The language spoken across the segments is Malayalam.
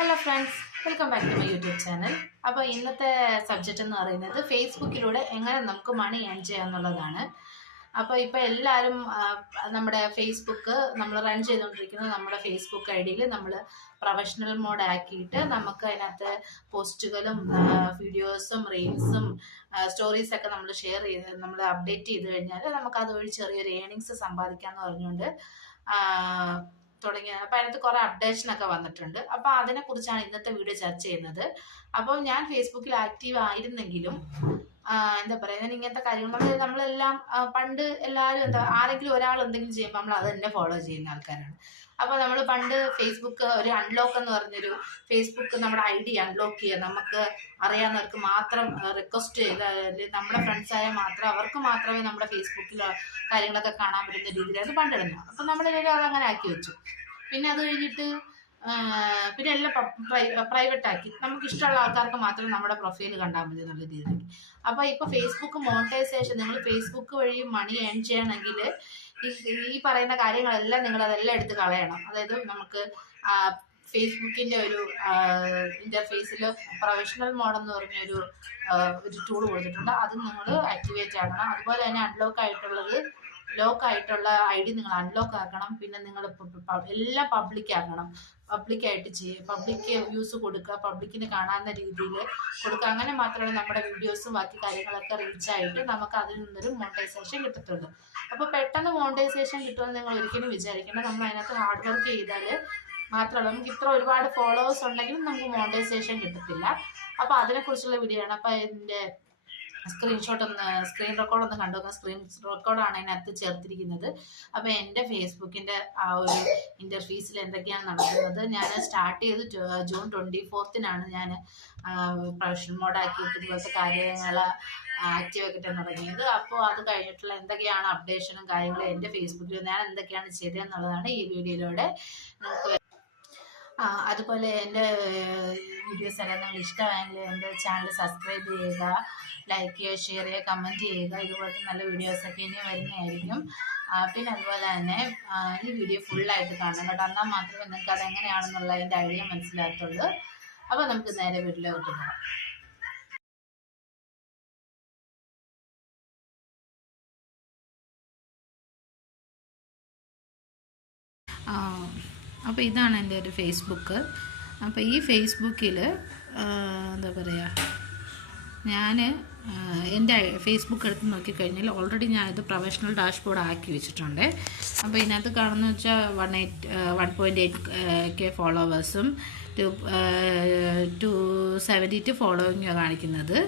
Hello friends, welcome back to my YouTube channel. അപ്പോൾ ഇന്നത്തെ സബ്ജക്റ്റ് എന്ന് പറയുന്നത് ഫേസ്ബുക്കിലൂടെ എങ്ങനെ നമുക്ക് മണി ഏൺ ചെയ്യാം എന്നുള്ളതാണ്. അപ്പോൾ ഇപ്പോൾ എല്ലാവരും നമ്മുടെ ഫേസ്ബുക്ക് നമ്മൾ റൺ ചെയ്തുകൊണ്ടിരിക്കുന്നത് നമ്മുടെ ഫേസ്ബുക്ക് ഐ ഡിയിൽ നമ്മൾ പ്രൊഫഷണൽ മോഡ് ആക്കിയിട്ട് നമുക്ക് അതിനകത്ത് പോസ്റ്റുകളും വീഡിയോസും റീൽസും സ്റ്റോറീസൊക്കെ നമ്മൾ ഷെയർ ചെയ്ത് നമ്മൾ അപ്ഡേറ്റ് ചെയ്ത് കഴിഞ്ഞാൽ നമുക്ക് അതുവഴി ചെറിയൊരു ഏണിങ്സ് സമ്പാദിക്കാമെന്ന് പറഞ്ഞുകൊണ്ട് തുടങ്ങിയ അപ്പം അതിനകത്ത് കുറേ അപ്ഡേഷനൊക്കെ വന്നിട്ടുണ്ട്. അപ്പം അതിനെക്കുറിച്ചാണ് ഇന്നത്തെ വീഡിയോ ചർച്ച ചെയ്യുന്നത്. അപ്പം ഞാൻ ഫേസ്ബുക്കിൽ ആക്റ്റീവ് ആയിരുന്നെങ്കിലും എന്താ പറയുക, ഞാൻ ഇങ്ങനത്തെ കാര്യങ്ങൾ നമ്മളെല്ലാം പണ്ട് എല്ലാവരും ആരെങ്കിലും ഒരാൾ എന്തെങ്കിലും ചെയ്യുമ്പോൾ നമ്മൾ അത് തന്നെ ഫോളോ ചെയ്യുന്ന ആൾക്കാരാണ്. അപ്പോൾ നമ്മൾ പണ്ട് ഫേസ്ബുക്ക് ഒരു അൺലോക്ക് എന്ന് പറഞ്ഞൊരു ഫേസ്ബുക്ക് നമ്മുടെ ഐ ഡി അൺലോക്ക് ചെയ്യുക, നമുക്ക് അറിയാവുന്നവർക്ക് മാത്രം റിക്വസ്റ്റ് ചെയ്ത് നമ്മുടെ ഫ്രണ്ട്സായ മാത്രം അവർക്ക് മാത്രമേ നമ്മുടെ ഫേസ്ബുക്കിൽ കാര്യങ്ങളൊക്കെ കാണാൻ പറ്റുന്ന രീതിയിലായിരുന്നു പണ്ടിടുന്നത്. അപ്പം നമ്മളെല്ലാവരും അതങ്ങനെ ആക്കി വെച്ചു. പിന്നെ അത് കഴിഞ്ഞിട്ട് പിന്നെ എല്ലാം പ്രൈവറ്റ് ആക്കി, നമുക്ക് ഇഷ്ടമുള്ള ആൾക്കാർക്ക് മാത്രം നമ്മുടെ പ്രൊഫൈൽ കണ്ടാൽ മതി എന്നുള്ള രീതിയിലേക്ക്. അപ്പോൾ ഇപ്പോൾ ഫേസ്ബുക്ക് മോണിറ്റൈസേഷൻ, നിങ്ങൾ ഫേസ്ബുക്ക് വഴി മണി ഏൺ ചെയ്യണമെങ്കിൽ ഈ പറയുന്ന കാര്യങ്ങളെല്ലാം നിങ്ങൾ അതെല്ലാം എടുത്ത് കളയണം. അതായത് നമുക്ക് ഫേസ്ബുക്കിൻ്റെ ഒരു ഇൻ്റർഫേസിൽ പ്രൊഫഷണൽ മോഡ് എന്ന് പറഞ്ഞൊരു ടൂൾ കൊടുത്തിട്ടുണ്ട്. അത് നിങ്ങൾ ആക്ടിവേറ്റ് ആക്കണം. അതുപോലെ തന്നെ ലോക്ക് ആയിട്ടുള്ള ഐ ഡി നിങ്ങൾ അൺലോക്ക് ആക്കണം. പിന്നെ നിങ്ങൾ എല്ലാം പബ്ലിക് ആക്കണം. പബ്ലിക്കായിട്ട് ചെയ്യുക, പബ്ലിക് വ്യൂസ് കൊടുക്കുക, പബ്ലിക്കിന് കാണാവുന്ന രീതിയിൽ കൊടുക്കുക. അങ്ങനെ മാത്രമേ നമ്മുടെ വീഡിയോസും ബാക്കി കാര്യങ്ങളൊക്കെ റീച്ചായിട്ട് നമുക്ക് അതിൽ നിന്നൊരു മോണിറ്റൈസേഷൻ കിട്ടത്തുള്ളൂ. അപ്പോൾ പെട്ടെന്ന് മോണിറ്റൈസേഷൻ കിട്ടുമെന്ന് നിങ്ങൾ ഒരിക്കലും വിചാരിക്കേണ്ട. നമ്മൾ അതിനകത്ത് ഹാർഡ് വർക്ക് ചെയ്താൽ മാത്രമല്ല, നമുക്ക് ഇത്ര ഒരുപാട് ഫോളോവേഴ്സ് ഉണ്ടെങ്കിലും നമുക്ക് മോണിറ്റൈസേഷൻ കിട്ടത്തില്ല. അപ്പോൾ അതിനെക്കുറിച്ചുള്ള വീഡിയോ ആണ്. അപ്പോൾ അതിൻ്റെ സ്ക്രീൻ റെക്കോർഡ് ഒന്ന് കണ്ടുനോക്കാം. സ്ക്രീൻ റെക്കോർഡാണ് അതിനകത്ത് ചേർത്തിരിക്കുന്നത്. അപ്പോൾ എൻ്റെ ഫേസ്ബുക്കിൻ്റെ ആ ഒരു ഇൻ്റർഫേസിൽ എന്തൊക്കെയാണ് നടക്കുന്നത്, ഞാൻ സ്റ്റാർട്ട് ചെയ്ത് ജൂൺ 24-നാണ് ഞാൻ പ്രൊഫഷണൽ മോഡാക്കിയിട്ട് ഇതുപോലത്തെ കാര്യങ്ങൾ ആക്റ്റീവ് ആക്കിയിട്ട് തുടങ്ങിയത്. അപ്പോൾ അത് കഴിഞ്ഞിട്ടുള്ള എന്തൊക്കെയാണ് അപ്ഡേഷനും കാര്യങ്ങളും എൻ്റെ ഫേസ്ബുക്കിൽ ഞാൻ എന്തൊക്കെയാണ് ചെയ്തതെന്നുള്ളതാണ് ഈ വീഡിയോയിലൂടെ നിങ്ങൾക്ക്. അതുപോലെ എൻ്റെ വീഡിയോസ് എല്ലാം നിങ്ങൾ ഇഷ്ടമായെങ്കിൽ എൻ്റെ ചാനൽ സബ്സ്ക്രൈബ് ചെയ്യുക, ലൈക്ക് ചെയ്യുക, ഷെയർ ചെയ്യുക, കമൻറ്റ് ചെയ്യുക. ഇതുപോലത്തെ നല്ല വീഡിയോസൊക്കെ ഇനി വരുന്നതായിരിക്കും. പിന്നെ അതുപോലെ തന്നെ ഈ വീഡിയോ ഫുള്ളായിട്ട് കാണണം കേട്ടോ. എന്നാൽ മാത്രമേ നിങ്ങൾക്ക് അതെങ്ങനെയാണെന്നുള്ള അതിൻ്റെ ഐഡിയ മനസ്സിലാകത്തുള്ളൂ. അപ്പോൾ നമുക്ക് നേരെ വീട്ടിലോട്ട് പോകാം. അപ്പോൾ ഇതാണ് എൻ്റെ ഒരു ഫേസ്ബുക്ക്. അപ്പോൾ ഈ ഫേസ്ബുക്കിൽ എന്താ പറയുക, ഞാൻ എൻ്റെ ഫേസ്ബുക്ക് എടുത്ത് നോക്കിക്കഴിഞ്ഞാൽ ഓൾറെഡി ഞാനിത് പ്രൊഫഷണൽ ഡാഷ്ബോർഡ് ആക്കി വെച്ചിട്ടുണ്ട്. അപ്പോൾ ഇതിനകത്ത് കാണുന്ന വെച്ചാൽ 1.8K ഫോളോവേഴ്സും 272 ഫോളോവിങ്ങാണ് കാണിക്കുന്നത്.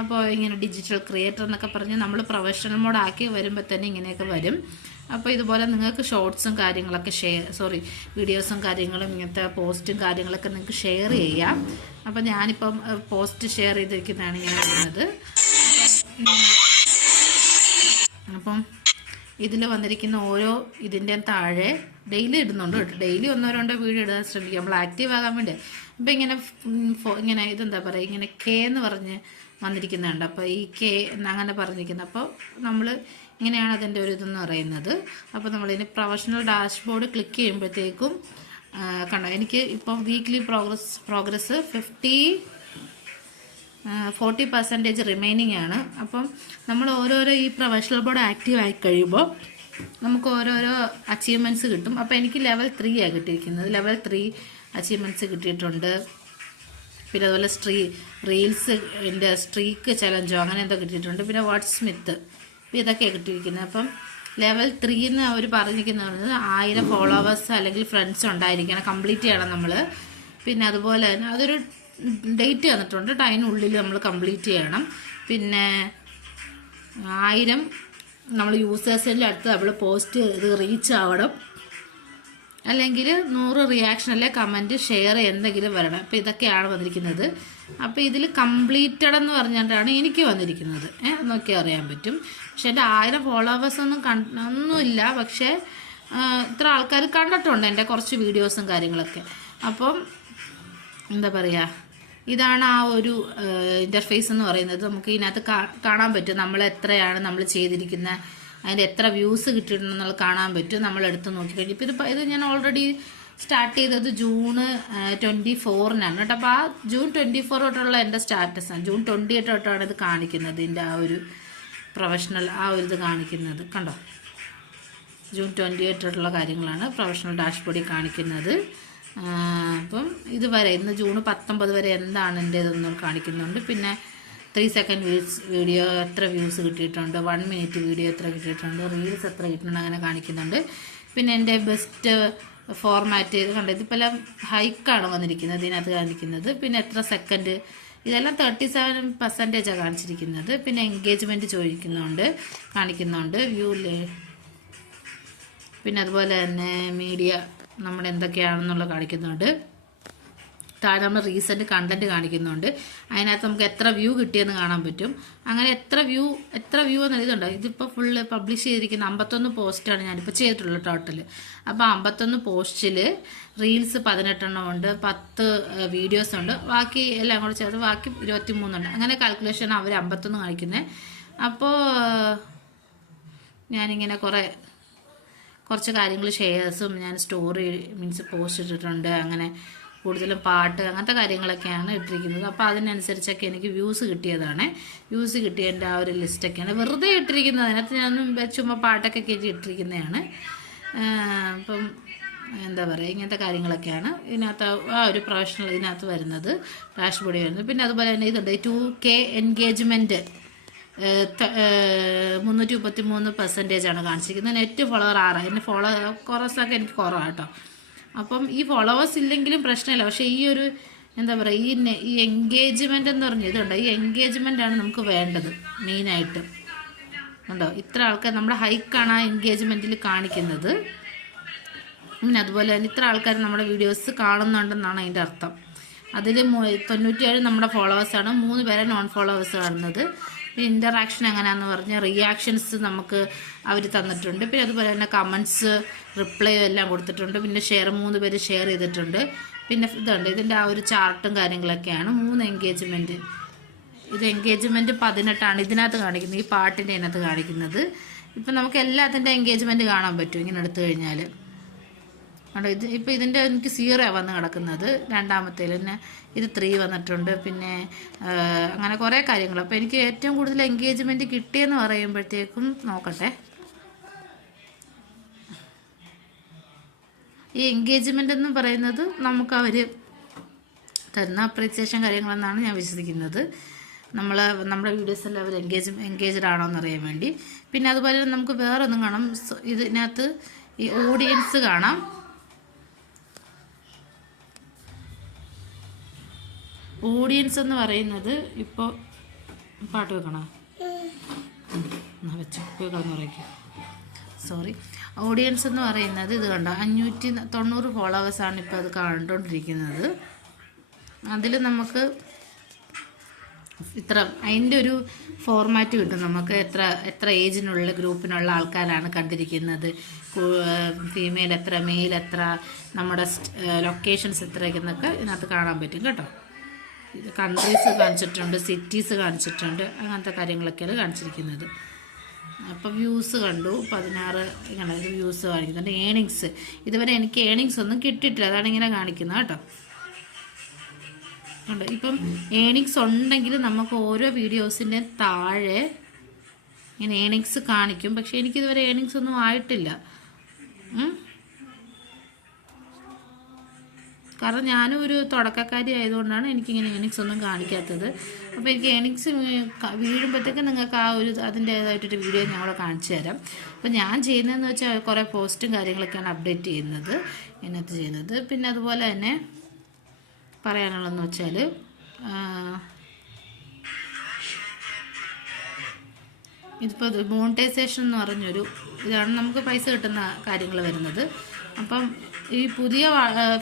അപ്പോൾ ഇങ്ങനെ ഡിജിറ്റൽ ക്രിയേറ്റർ എന്നൊക്കെ പറഞ്ഞ് നമ്മൾ പ്രൊഫഷണൽ മോഡ് ആക്കി വരുമ്പോൾ തന്നെ ഇങ്ങനെയൊക്കെ വരും. അപ്പോൾ ഇതുപോലെ നിങ്ങൾക്ക് ഷോർട്സും കാര്യങ്ങളൊക്കെ വീഡിയോസും കാര്യങ്ങളും ഇങ്ങനത്തെ പോസ്റ്റും കാര്യങ്ങളൊക്കെ നിങ്ങൾക്ക് ഷെയർ ചെയ്യാം. അപ്പം ഞാനിപ്പം പോസ്റ്റ് ഷെയർ ചെയ്തിരിക്കുന്നതാണ് ഇങ്ങനെ വരുന്നത്. അപ്പം ഇതിൽ വന്നിരിക്കുന്ന ഓരോ ഇതിൻ്റെ താഴെ ഡെയിലി ഇടുന്നുണ്ട് കേട്ടോ. ഡെയിലി 1-2 വീഡിയോ ഇടാൻ ശ്രമിക്കുക, നമ്മൾ ആക്റ്റീവ് ആകാൻ വേണ്ടി. അപ്പം ഇങ്ങനെ ഇതെന്താ പറയുക, ഇങ്ങനെ കെ എന്ന് പറഞ്ഞ് വന്നിരിക്കുന്നുണ്ട്. അപ്പോൾ ഈ കെ അങ്ങനെ പറഞ്ഞിരിക്കുന്നത്. അപ്പോൾ നമ്മൾ ഇങ്ങനെയാണ് അതിൻ്റെ ഒരു ഇതെന്ന് പറയുന്നത്. അപ്പോൾ നമ്മളിതിന് പ്രൊഫഷണൽ ഡാഷ്ബോർഡ് ക്ലിക്ക് ചെയ്യുമ്പോഴത്തേക്കും കണ്ടോ, എനിക്ക് ഇപ്പം വീക്ക്ലി പ്രോഗ്രസ് 40% റിമൈനിങ് ആണ്. അപ്പം നമ്മൾ ഓരോരോ ഈ പ്രൊഫഷണൽ ബോർഡ് ആക്റ്റീവ് ആയി കഴിയുമ്പോൾ നമുക്ക് ഓരോരോ അച്ചീവ്മെൻറ്റ്സ് കിട്ടും. അപ്പോൾ എനിക്ക് ലെവൽ 3 ആണ് കിട്ടിയിരിക്കുന്നത്. ലെവൽ 3 അച്ചീവ്മെൻറ്റ്സ് കിട്ടിയിട്ടുണ്ട്. പിന്നെ അതുപോലെ റീൽസിൻ്റെ സ്ട്രീക്ക് ചലഞ്ചോ അങ്ങനെ എന്തോ കിട്ടിയിട്ടുണ്ട്. പിന്നെ വാട്സ് സ്മിത്ത്, ഇതൊക്കെയാണ് കിട്ടിയിരിക്കുന്നത്. അപ്പം ലെവൽ 3 അവർ പറഞ്ഞിരിക്കുന്നത് 1000 ഫോളോവേഴ്സ് അല്ലെങ്കിൽ ഫ്രണ്ട്സ് ഉണ്ടായിരിക്കണം, കംപ്ലീറ്റ് ചെയ്യണം നമ്മൾ. പിന്നെ അതുപോലെ തന്നെ അതൊരു ഡേറ്റ് തന്നിട്ടുണ്ട്, അതിനുള്ളിൽ നമ്മൾ കംപ്ലീറ്റ് ചെയ്യണം. പിന്നെ 1000 നമ്മൾ യൂസേഴ്സിൻ്റെ അടുത്ത് നമ്മൾ പോസ്റ്റ് ഇത് റീച്ച് ആവണം, അല്ലെങ്കിൽ 100 റിയാക്ഷൻ അല്ലെ കമൻറ്റ് ഷെയർ എന്തെങ്കിലും വരണം. അപ്പോൾ ഇതൊക്കെയാണ് വന്നിരിക്കുന്നത്. അപ്പോൾ ഇതിൽ കംപ്ലീറ്റഡ് എന്ന് പറഞ്ഞിട്ടാണ് എനിക്ക് വന്നിരിക്കുന്നത്. നോക്കിയാൽ അറിയാൻ പറ്റും. പക്ഷെ എൻ്റെ 1000 ഫോളോവേഴ്സ് ഒന്നുമില്ല. പക്ഷേ ഇത്ര ആൾക്കാർ കണ്ടിട്ടുണ്ട് എൻ്റെ കുറച്ച് വീഡിയോസും കാര്യങ്ങളൊക്കെ. അപ്പം എന്താ പറയുക, ഇതാണ് ആ ഒരു ഇൻ്റർഫേസ് എന്ന് പറയുന്നത്. നമുക്ക് ഇതിനകത്ത് കാണാൻ പറ്റും നമ്മൾ എത്രയാണ് നമ്മൾ ചെയ്തിരിക്കുന്നത്, അതിൻ്റെ എത്ര വ്യൂസ് കിട്ടിയിട്ടുണ്ടെന്നുള്ളത് കാണാൻ പറ്റും നമ്മളെടുത്ത് നോക്കിക്കഴിഞ്ഞാൽ. ഇപ്പോൾ ഇത് ഞാൻ ഓൾറെഡി സ്റ്റാർട്ട് ചെയ്തത് ജൂൺ 24-നാണ് കേട്ടോ. അപ്പോൾ ആ ജൂൺ 24 തൊട്ടുള്ള എൻ്റെ സ്റ്റാറ്റസാണ്. ജൂൺ 28 തൊട്ടാണ് ഇത് കാണിക്കുന്നത്, ഇതിൻ്റെ ആ ഒരു പ്രൊഫഷണൽ ആ ഒരു ഇത് കാണിക്കുന്നത് കണ്ടോ. ജൂൺ 28 തൊട്ടുള്ള കാര്യങ്ങളാണ് പ്രൊഫഷണൽ ഡാഷ്ബോർഡിൽ കാണിക്കുന്നത്. അപ്പം ഇതുവരെ ഇന്ന് ജൂൺ 19 വരെ എന്താണ് എൻ്റെ ഇതൊന്നും കാണിക്കുന്നുണ്ട്. പിന്നെ 3 സെക്കൻഡ് വീഡിയോ എത്ര വ്യൂസ് കിട്ടിയിട്ടുണ്ട്, 1 മിനിറ്റ് വീഡിയോ എത്ര കിട്ടിയിട്ടുണ്ട്, റീൽസ് എത്ര കിട്ടുന്നുണ്ട്, അങ്ങനെ കാണിക്കുന്നുണ്ട്. പിന്നെ എൻ്റെ ബെസ്റ്റ് ഫോർമാറ്റ് ഇത് കണ്ടത് ഇതിപ്പോൾ എല്ലാം ഹൈക്കാണ് വന്നിരിക്കുന്നത് ഇതിനകത്ത് കാണിക്കുന്നത്. പിന്നെ എത്ര സെക്കൻഡ്, ഇതെല്ലാം 37% കാണിച്ചിരിക്കുന്നത്. പിന്നെ എൻഗേജ്മെൻറ്റ് കാണിക്കുന്നുണ്ട് വ്യൂല്ലേ. പിന്നെ അതുപോലെ തന്നെ മീഡിയ നമ്മുടെ എന്തൊക്കെയാണെന്നുള്ള കാണിക്കുന്നുണ്ട്. താഴെ നമ്മൾ റീസെൻറ്റ് കണ്ടൻറ്റ് കാണിക്കുന്നുണ്ട്. അതിനകത്ത് നമുക്ക് എത്ര വ്യൂ കിട്ടിയെന്ന് കാണാൻ പറ്റും. അങ്ങനെ എത്ര വ്യൂ എന്നുള്ള ഇതുണ്ട്. ഇതിപ്പോൾ ഫുള്ള് പബ്ലിഷ് ചെയ്തിരിക്കുന്ന 51 പോസ്റ്റാണ് ഞാനിപ്പോൾ ചെയ്തിട്ടുള്ളത് ടോട്ടൽ. അപ്പോൾ 51 പോസ്റ്റിൽ റീൽസ് 18 ഉണ്ട്, 10 വീഡിയോസ് ഉണ്ട്, ബാക്കി എല്ലാം കൂടെ ചേർത്ത് ബാക്കി 23 ഉണ്ട്. അങ്ങനെ കാൽക്കുലേഷൻ അവർ 51 കാണിക്കുന്നത്. അപ്പോൾ ഞാനിങ്ങനെ കുറച്ച് കാര്യങ്ങൾ ഷെയർസും ഞാൻ സ്റ്റോറി പോസ്റ്റ് ഇട്ടിട്ടുണ്ട്. അങ്ങനെ കൂടുതലും പാട്ട് അങ്ങനത്തെ കാര്യങ്ങളൊക്കെയാണ് ഇട്ടിരിക്കുന്നത്. അപ്പോൾ അതിനനുസരിച്ചൊക്കെ എനിക്ക് വ്യൂസ് കിട്ടിയതാണ്. വ്യൂസ് കിട്ടിയതിൻ്റെ ആ ഒരു ലിസ്റ്റൊക്കെയാണ് വെറുതെ ഇട്ടിരിക്കുന്നത്. അതിനകത്ത് ഞാനും ചുമ്മാ പാട്ടൊക്കെ കയറ്റി ഇട്ടിരിക്കുന്നതാണ്. അപ്പം എന്താ പറയുക, ഇങ്ങനത്തെ കാര്യങ്ങളൊക്കെയാണ് ഇതിനകത്ത് ആ ഒരു പ്രൊഫഷണൽ ഇതിനകത്ത് വരുന്നത്, ഡാഷ്ബോർഡിൽ വരുന്നത്. പിന്നെ അതുപോലെ തന്നെ ഇതുണ്ട് 2K എൻഗേജ്മെൻറ്റ് 333% കാണിച്ചിരിക്കുന്നത്. Net follower 6. എൻ്റെ ഫോളോവേഴ്സൊക്കെ എനിക്ക് കുറവാണ് കേട്ടോ. അപ്പം ഈ ഫോളോവേഴ്സ് ഇല്ലെങ്കിലും പ്രശ്നമില്ല. പക്ഷേ ഈ ഒരു എന്താ പറയുക, ഈ എൻഗേജ്മെൻ്റ് എന്ന് പറഞ്ഞ ഇതുണ്ട്. ഈ എൻഗേജ്മെൻ്റാണ് നമുക്ക് വേണ്ടത് മെയിനായിട്ട്. ഉണ്ടോ, ഇത്ര ആൾക്കാർ നമ്മുടെ ഹൈക്കാണ് ആ എൻഗേജ്മെൻറ്റിൽ കാണിക്കുന്നത്. പിന്നെ അതുപോലെ തന്നെ ഇത്ര ആൾക്കാർ നമ്മുടെ വീഡിയോസ് കാണുന്നുണ്ടെന്നാണ് അതിൻ്റെ അർത്ഥം. അതിൽ 97 നമ്മുടെ ഫോളോവേഴ്സാണ്, 3 പേരെ നോൺ ഫോളോവേഴ്സ് കാണുന്നത്. ഇൻ്ററാക്ഷൻ എങ്ങനെയാണെന്ന് പറഞ്ഞാൽ റിയാക്ഷൻസ് നമുക്ക് അവർ തന്നിട്ടുണ്ട്. പിന്നെ അതുപോലെ തന്നെ കമൻറ്റ്സ് റിപ്ലൈ എല്ലാം കൊടുത്തിട്ടുണ്ട്. പിന്നെ 3 പേര് ഷെയർ ചെയ്തിട്ടുണ്ട്. പിന്നെ ഇതുണ്ട്, ഇതിൻ്റെ ആ ഒരു ചാർട്ടും കാര്യങ്ങളൊക്കെയാണ്. 3 എൻഗേജ്മെൻറ്റ്. ഇത് എൻഗേജ്മെൻറ്റ് 18 ഇതിനകത്ത് കാണിക്കുന്നത്, ഈ പാട്ടിൻ്റെ ഇതിനകത്ത് കാണിക്കുന്നത്. ഇപ്പം നമുക്ക് എല്ലാത്തിൻ്റെ എൻഗേജ്മെൻറ്റ് കാണാൻ പറ്റും ഇങ്ങനെ എടുത്തു കഴിഞ്ഞാൽ. ഇപ്പോൾ ഇതിൻ്റെ എനിക്ക് 0 വന്ന് കിടക്കുന്നത്. രണ്ടാമത്തേൽ തന്നെ ഇത് 3 വന്നിട്ടുണ്ട്. പിന്നെ അങ്ങനെ കുറേ കാര്യങ്ങൾ. അപ്പോൾ എനിക്ക് ഏറ്റവും കൂടുതൽ എൻഗേജ്മെൻറ്റ് കിട്ടിയെന്ന് പറയുമ്പോഴത്തേക്കും നോക്കട്ടെ, ഈ എൻഗേജ്മെൻ്റ് എന്ന് പറയുന്നത് നമുക്ക് അവർ തരുന്ന അപ്രീസിയേഷൻ കാര്യങ്ങളെന്നാണ് ഞാൻ വിശ്വസിക്കുന്നത്. നമ്മുടെ വീഡിയോസിൽ അവർ എൻഗേജ്ഡ് ആണോ എന്നറിയാൻ വേണ്ടി. പിന്നെ അതുപോലെ നമുക്ക് വേറൊന്നും കാണാം, ഇതിനകത്ത് ഈ ഓഡിയൻസ് കാണാം. ഓഡിയൻസ് എന്ന് പറയുന്നത് ഇപ്പോൾ പാട്ട് വെക്കണോ വെച്ച് പോയി കളഞ്ഞുറയ്ക്കും, സോറി. ഓഡിയൻസ് എന്ന് പറയുന്നത് ഇത് കണ്ടോ, 590 ഫോളോവേഴ്സാണ് ഇപ്പോൾ അത് കണ്ടുകൊണ്ടിരിക്കുന്നത്. അതിൽ നമുക്ക് അതിൻ്റെ ഒരു ഫോർമാറ്റ് കിട്ടും നമുക്ക്. എത്ര ഏജിനുള്ള ഗ്രൂപ്പിനുള്ള ആൾക്കാരാണ് കണ്ടിരിക്കുന്നത്, ഫീമെയിൽ എത്ര, മെയിൽ എത്ര, നമ്മുടെ ലൊക്കേഷൻസ് എത്രയൊക്കെന്നൊക്കെ ഇതിനകത്ത് കാണാൻ പറ്റും കേട്ടോ. കൺട്രീസ് കാണിച്ചിട്ടുണ്ട്, സിറ്റീസ് കാണിച്ചിട്ടുണ്ട്, അങ്ങനത്തെ കാര്യങ്ങളൊക്കെയാണ് കാണിച്ചിരിക്കുന്നത്. അപ്പോൾ വ്യൂസ് കണ്ടു 16 ഇങ്ങനെ വ്യൂസ് കാണിക്കുന്നുണ്ട്. ഏണിങ്സ് ഇതുവരെ എനിക്ക് ഏണിങ്സ് ഒന്നും കിട്ടിയിട്ടില്ല, അതാണ് ഇങ്ങനെ കാണിക്കുന്നത് കേട്ടോ. ഉണ്ട് ഇപ്പം ഏണിങ്സ് ഉണ്ടെങ്കിൽ നമുക്ക് ഓരോ വീഡിയോസിൻ്റെ താഴെ ഇങ്ങനെ ഏണിങ്സ് കാണിക്കും. പക്ഷേ എനിക്കിതുവരെ ഏണിങ്സ് ഒന്നും ആയിട്ടില്ല. കാരണം ഞാനും ഒരു തുടക്കക്കാരി ആയതുകൊണ്ടാണ് എനിക്കിങ്ങനെ ഏണിങ്സ് ഒന്നും കാണിക്കാത്തത്. അപ്പോൾ എനിക്ക് ഏണിങ്സ് വീഴുമ്പോഴത്തേക്കും നിങ്ങൾക്ക് ആ ഒരു അതിൻ്റേതായിട്ടൊരു വീഡിയോ ഞങ്ങളെ കാണിച്ചു തരാം. അപ്പോൾ ഞാൻ ചെയ്യുന്നതെന്ന് വെച്ചാൽ കുറേ പോസ്റ്റും കാര്യങ്ങളൊക്കെയാണ് അപ്ഡേറ്റ് ചെയ്യുന്നത് ഇതിനകത്ത് ചെയ്യുന്നത്. പിന്നെ അതുപോലെ തന്നെ പറയാനുള്ളതെന്ന് വെച്ചാൽ ഇതിപ്പോൾ മോണിറ്റൈസേഷൻ എന്ന് പറഞ്ഞൊരു ഇതാണ് നമുക്ക് പൈസ കിട്ടുന്ന കാര്യങ്ങൾ വരുന്നത്. അപ്പം ഈ പുതിയ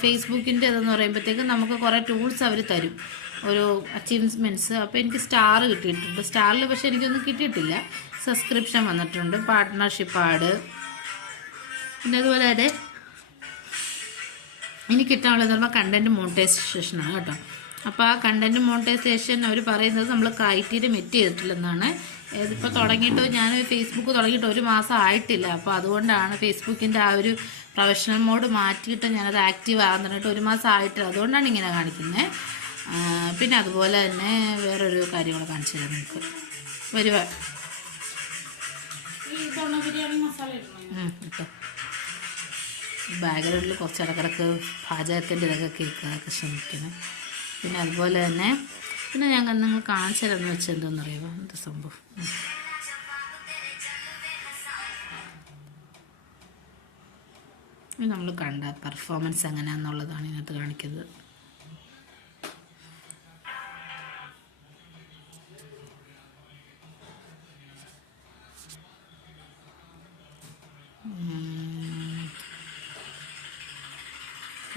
ഫേസ്ബുക്കിൻ്റെ ഇതെന്ന് പറയുമ്പോഴത്തേക്കും നമുക്ക് കുറേ ടൂൾസ് അവർ തരും, ഒരു അച്ചീവ്മെൻറ്റ്സ്. അപ്പോൾ എനിക്ക് സ്റ്റാർ കിട്ടിയിട്ടുണ്ട്. സ്റ്റാറിൽ പക്ഷേ എനിക്കൊന്നും കിട്ടിയിട്ടില്ല. സബ്സ്ക്രിപ്ഷൻ വന്നിട്ടുണ്ട്, പാർട്ട്ണർഷിപ്പ് ആഡ്. പിന്നെ അതുപോലെ തന്നെ എനിക്ക് കിട്ടാനുള്ളതെന്ന് പറഞ്ഞാൽ കണ്ടൻറ്റ് മോണിറ്റൈസേഷനാണ് കേട്ടോ. അപ്പോൾ ആ കണ്ടൻറ്റ് മോണിറ്റൈസേഷൻ അവർ പറയുന്നത് നമ്മൾ ക്രൈറ്റീരിയ മെറ്റ് ചെയ്തിട്ടില്ലെന്നാണ്. ഇതിപ്പോൾ തുടങ്ങിയിട്ട് ഞാൻ ഫേസ്ബുക്ക് തുടങ്ങിയിട്ട് 1 മാസം ആയിട്ടില്ല. അപ്പോൾ അതുകൊണ്ടാണ് ഫേസ്ബുക്കിൻ്റെ ആ ഒരു പ്രൊഫഷണൽ മോഡ് മാറ്റിയിട്ട് ഞാനത് ആക്റ്റീവ് ആകാൻ തുടങ്ങിയിട്ട് 1 മാസം ആയിട്ടില്ല, അതുകൊണ്ടാണ് ഇങ്ങനെ കാണിക്കുന്നത്. പിന്നെ അതുപോലെ തന്നെ വേറൊരു കാര്യം കൂടെ കാണിച്ചു തരാം നിങ്ങൾക്ക്. വരുക കേട്ടോ, ബാക്ക്ഗ്രൗണ്ടിൽ കുറച്ച് ഇടക്കിടക്ക് പാചകത്തിൻ്റെ ഇതൊക്കെ കേൾക്കാനൊക്കെ ശ്രമിക്കണം. പിന്നെ അതുപോലെ തന്നെ പിന്നെ ഞങ്ങൾ നിങ്ങൾ കാണിച്ചു തരാമെന്ന് വെച്ചാൽ എന്താണെന്നറിയുമോ, എന്താ സംഭവം, നമ്മൾ കണ്ട പെർഫോമൻസ് എങ്ങനെയാണെന്നുള്ളതാണ് ഇതിനകത്ത് കാണിക്കുന്നത്.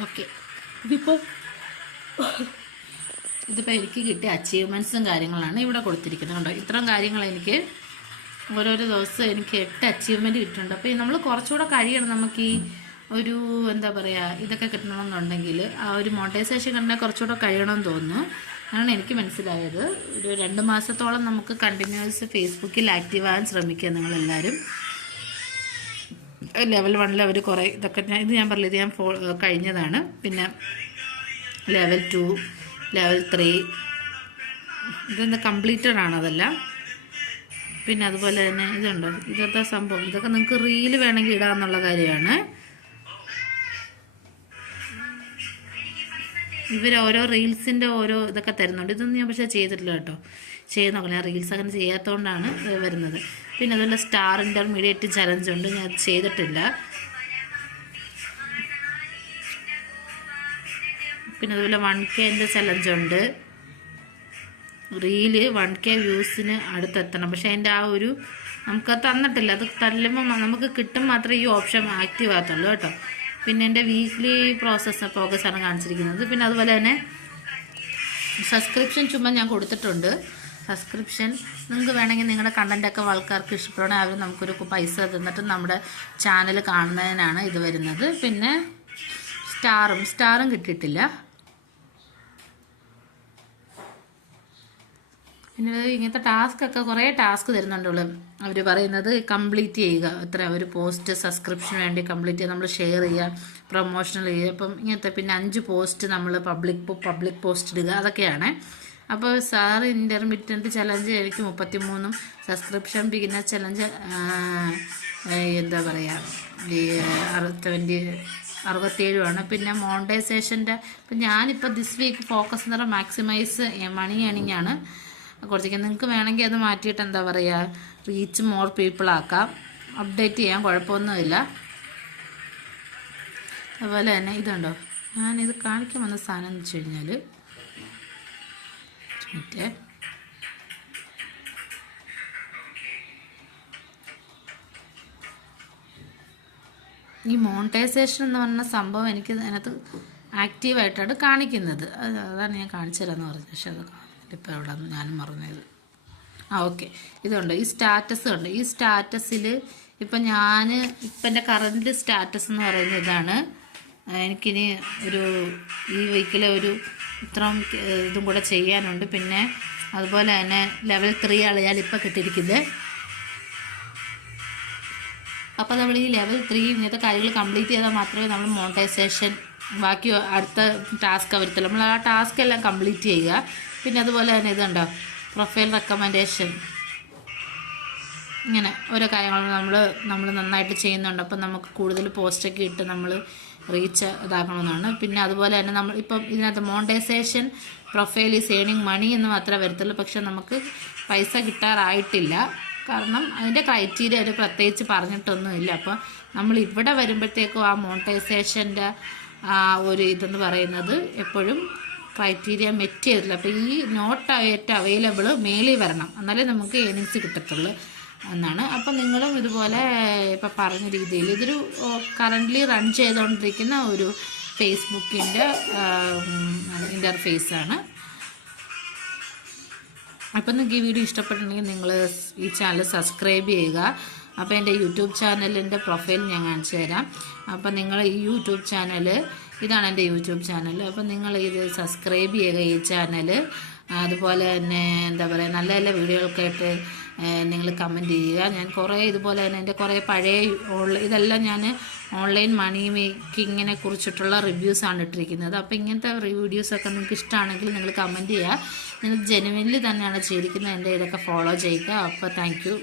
ഓക്കെ, ഇതിപ്പോൾ എനിക്ക് കിട്ടിയ അച്ചീവ്മെൻറ്റ്സും കാര്യങ്ങളാണ് ഇവിടെ കൊടുത്തിരിക്കുന്നത്. കണ്ടോ, ഇത്രയും കാര്യങ്ങൾ എനിക്ക് ഓരോരോ ദിവസം എനിക്ക് 8 അച്ചീവ്മെൻറ്റ് കിട്ടുന്നുണ്ട്. അപ്പോൾ നമ്മൾ കുറച്ചുകൂടെ കഴിയണം നമുക്ക് ഈ ഒരു എന്താ പറയുക ഇതൊക്കെ കിട്ടണമെന്നുണ്ടെങ്കിൽ ആ ഒരു മോണിറ്റൈസേഷൻ കണ്ടാൽ കുറച്ചുകൂടെ കഴിയണമെന്ന് തോന്നുന്നു. അതാണ് എനിക്ക് മനസ്സിലായത്. ഒരു 2 മാസത്തോളം നമുക്ക് കണ്ടിന്യൂസ് ഫേസ്ബുക്കിൽ ആക്റ്റീവ് ആകാൻ ശ്രമിക്കുക നിങ്ങളെല്ലാവരും. ലെവൽ 1 അവർ കുറേ ഇതൊക്കെ ഇത് ഞാൻ പറഞ്ഞത് ഇത് ഞാൻ കഴിഞ്ഞതാണ്. പിന്നെ ലെവൽ 2, ലെവൽ 3 ഇതെന്താ കംപ്ലീറ്റഡ് ആണ് അതെല്ലാം. പിന്നെ അതുപോലെ തന്നെ ഇതുണ്ടോ, ഇതൊക്കെ സംഭവം ഇതൊക്കെ നിങ്ങൾക്ക് റീല് വേണമെങ്കിൽ ഇടാമെന്നുള്ള കാര്യമാണ്. ഇവർ ഓരോ റീൽസിൻ്റെ ഓരോ ഇതൊക്കെ തരുന്നുണ്ട്. ഇതൊന്നും ഞാൻ പക്ഷേ ചെയ്തിട്ടില്ല കേട്ടോ, ചെയ്ത് നോക്കണം. ഞാൻ റീൽസ് അങ്ങനെ ചെയ്യാത്തതുകൊണ്ടാണ് വരുന്നത്. പിന്നെ അതുപോലെ സ്റ്റാർ ഇൻ്റർമീഡിയറ്റ് ചലഞ്ച് ഉണ്ട്, ഞാൻ ചെയ്തിട്ടില്ല. പിന്നെ അതുപോലെ 1K ചലഞ്ചുണ്ട്. Reel 1K വ്യൂസിന് അടുത്തെത്തണം. പക്ഷേ അതിൻ്റെ ആ ഒരു നമുക്കത് തന്നിട്ടില്ല. അത് തല്ലുമ്പോൾ നമുക്ക് കിട്ടും മാത്രമേ ഈ ഓപ്ഷൻ ആക്റ്റീവ് ആകത്തുള്ളൂ കേട്ടോ. പിന്നെ എൻ്റെ വീക്ക്ലി പ്രോഗ്രസ്സാണ് കാണിച്ചിരിക്കുന്നത്. പിന്നെ അതുപോലെ തന്നെ സബ്സ്ക്രിപ്ഷൻ ചുമ്മാ ഞാൻ കൊടുത്തിട്ടുണ്ട്. സബ്സ്ക്രിപ്ഷൻ നിങ്ങൾക്ക് വേണമെങ്കിൽ നിങ്ങളുടെ കണ്ടൻറ്റൊക്കെ ആൾക്കാർക്ക് ഇഷ്ടപ്പെടണമെങ്കിൽ അവർ നമുക്കൊരു പൈസ തന്നിട്ട് നമ്മുടെ ചാനൽ കാണുന്നതിനാണ് ഇത് വരുന്നത്. പിന്നെ സ്റ്റാറും കിട്ടിയിട്ടില്ല. പിന്നെ ഇങ്ങനത്തെ ടാസ്ക്കൊക്കെ കുറേ ടാസ്ക് തരുന്നുണ്ടല്ലോ. അവർ പറയുന്നത് കംപ്ലീറ്റ് ചെയ്യുക, എത്ര ഒരു പോസ്റ്റ് സബ്സ്ക്രിപ്ഷന് വേണ്ടി കംപ്ലീറ്റ് ചെയ്യുക, നമ്മൾ ഷെയർ ചെയ്യുക, പ്രൊമോഷണൽ ചെയ്യുക. അപ്പം ഇങ്ങനത്തെ പിന്നെ 5 പോസ്റ്റ് നമ്മൾ പബ്ലിക് പോസ്റ്റ് ഇടുക, അതൊക്കെയാണ്. അപ്പോൾ സ്റ്റാർ ഇൻ്റർമീഡിയറ്റ് ചലഞ്ച് എനിക്ക് 33, സബ്സ്ക്രിപ്ഷൻ ബിഗിനർ ചലഞ്ച് എന്താ പറയുക ഈ 67ആണ്. പിന്നെ മോണിറ്റൈസേഷൻ്റെ ഇപ്പം ഞാനിപ്പോൾ ദിസ് വീക്ക് ഫോക്കസ് എന്ന് പറഞ്ഞാൽ മാക്സിമൈസ് മണി ഏണിംഗ് ആണ് കൊടുത്തിരിക്കുന്നത്. നിങ്ങൾക്ക് വേണമെങ്കിൽ അത് മാറ്റിയിട്ട് എന്താ പറയുക റീച്ച് മോർ പീപ്പിൾ ആക്കാം, അപ്ഡേറ്റ് ചെയ്യാൻ കുഴപ്പമൊന്നുമില്ല. അതുപോലെ തന്നെ ഇതുണ്ടോ, ഞാനിത് കാണിക്കാൻ വന്ന സാധനം എന്ന് വെച്ച് കഴിഞ്ഞാൽ ഈ മോണിറ്റൈസേഷൻ എന്ന് പറഞ്ഞ സംഭവം എനിക്ക് അതിനകത്ത് ആക്റ്റീവായിട്ടാണ് കാണിക്കുന്നത്. അതാണ് ഞാൻ കാണിച്ചു തരാമെന്ന് പറഞ്ഞത്. പക്ഷേ അത് ഇപ്പോൾ എവിടെ ഞാനും മറന്നത്. ഓക്കെ, ഇതുണ്ട് ഈ സ്റ്റാറ്റസ് ഉണ്ട്. ഈ സ്റ്റാറ്റസിൽ ഇപ്പം എൻ്റെ കറൻറ്റ് സ്റ്റാറ്റസ് എന്ന് പറയുന്നത് ഇതാണ്. എനിക്കിനി ഈ വീക്കിലെ ഇത്രയും ഇതും കൂടെ ചെയ്യാനുണ്ട്. പിന്നെ അതുപോലെ തന്നെ ലെവൽ 3 ആണ് ഞാനിപ്പോൾ കിട്ടിയിരിക്കുന്നത്. അപ്പോൾ നമ്മൾ ഈ ലെവൽ 3 ഇങ്ങനത്തെ കാര്യങ്ങൾ കംപ്ലീറ്റ് ചെയ്താൽ മാത്രമേ നമ്മൾ മോണിറ്റൈസേഷൻ ബാക്കി അടുത്ത ടാസ്ക് വരത്തുള്ളൂ. നമ്മൾ ആ ടാസ്ക് എല്ലാം കംപ്ലീറ്റ് ചെയ്യുക. പിന്നെ അതുപോലെ തന്നെ ഇതുണ്ടോ പ്രൊഫൈൽ റെക്കമെൻഡേഷൻ, ഇങ്ങനെ ഓരോ കാര്യങ്ങളും നമ്മൾ നന്നായിട്ട് ചെയ്യുന്നുണ്ട്. അപ്പം നമുക്ക് കൂടുതൽ പോസ്റ്റൊക്കെ ഇട്ട് നമ്മൾ റീച്ച് ഇതാക്കണമെന്നാണ്. പിന്നെ അതുപോലെ തന്നെ നമ്മൾ ഇപ്പം ഇതിനകത്ത് മോണിറ്റൈസേഷൻ പ്രൊഫൈൽ ഈസ് ഏണിങ് മണി എന്ന് മാത്രമേ വരത്തുള്ളൂ. പക്ഷെ നമുക്ക് പൈസ കിട്ടാറായിട്ടില്ല. കാരണം അതിൻ്റെ ക്രൈറ്റീരിയ ഒരു പ്രത്യേകിച്ച് പറഞ്ഞിട്ടൊന്നുമില്ല. അപ്പോൾ നമ്മൾ ഇവിടെ വരുമ്പോഴത്തേക്കും ആ മോണിറ്റൈസേഷൻ്റെ ഇതെന്ന് പറയുന്നത് എപ്പോഴും ക്രൈറ്റീരിയ മെറ്റ് ചെയ്തിട്ടില്ല. അപ്പോൾ ഈ നോട്ട് യെറ്റ് അവൈലബിൾ മേലിൽ വരണം, എന്നാലേ നമുക്ക് ഏണിങ്സ് കിട്ടത്തുള്ളൂ എന്നാണ്. അപ്പം നിങ്ങളും ഇതുപോലെ ഇപ്പം പറഞ്ഞ രീതിയിൽ ഇതൊരു കറൻ്റ്ലി റൺ ചെയ്തുകൊണ്ടിരിക്കുന്ന ഒരു ഫേസ്ബുക്കിൻ്റെ ഇൻ്റർഫേസാണ്. അപ്പം നിങ്ങൾക്ക് ഈ വീഡിയോ ഇഷ്ടപ്പെട്ടിട്ടുണ്ടെങ്കിൽ നിങ്ങൾ ഈ ചാനൽ സബ്സ്ക്രൈബ് ചെയ്യുക. അപ്പോൾ എൻ്റെ യൂട്യൂബ് ചാനലിൻ്റെ പ്രൊഫൈൽ ഞാൻ കാണിച്ചു തരാം. അപ്പം നിങ്ങൾ ഈ യൂട്യൂബ് ചാനൽ ഇതാണ് എൻ്റെ യൂട്യൂബ് ചാനൽ. അപ്പം നിങ്ങൾ ഇത് സബ്സ്ക്രൈബ് ചെയ്യുക ഈ ചാനൽ. അതുപോലെ തന്നെ എന്താ പറയുക നല്ല നല്ല വീഡിയോകൾക്കായിട്ട് നിങ്ങൾ കമൻറ്റ് ചെയ്യുക. ഞാൻ കുറേ ഇതുപോലെ തന്നെ എൻ്റെ കുറേ പഴയ ഇതെല്ലാം ഞാൻ ഓൺലൈൻ മണി മേക്കിങ്ങിനെ കുറിച്ചിട്ടുള്ള റിവ്യൂസാണ് ഇട്ടിരിക്കുന്നത്. അപ്പോൾ ഇങ്ങനത്തെ വീഡിയോസൊക്കെ നിങ്ങൾക്ക് ഇഷ്ടമാണെങ്കിൽ നിങ്ങൾ കമൻറ്റ് ചെയ്യുക. നിങ്ങൾ ജെനുവിൻലി തന്നെയാണ് ചെയ്തിരിക്കുന്നത്, എൻ്റെ ഇതൊക്കെ ഫോളോ ചെയ്യുക. അപ്പോൾ താങ്ക് യു.